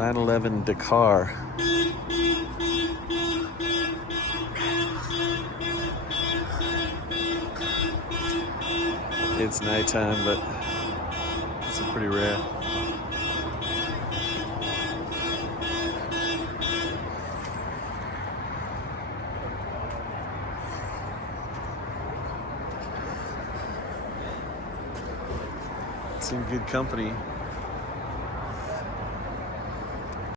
911 Dakar. It's nighttime, but it's pretty rare. It's in good company.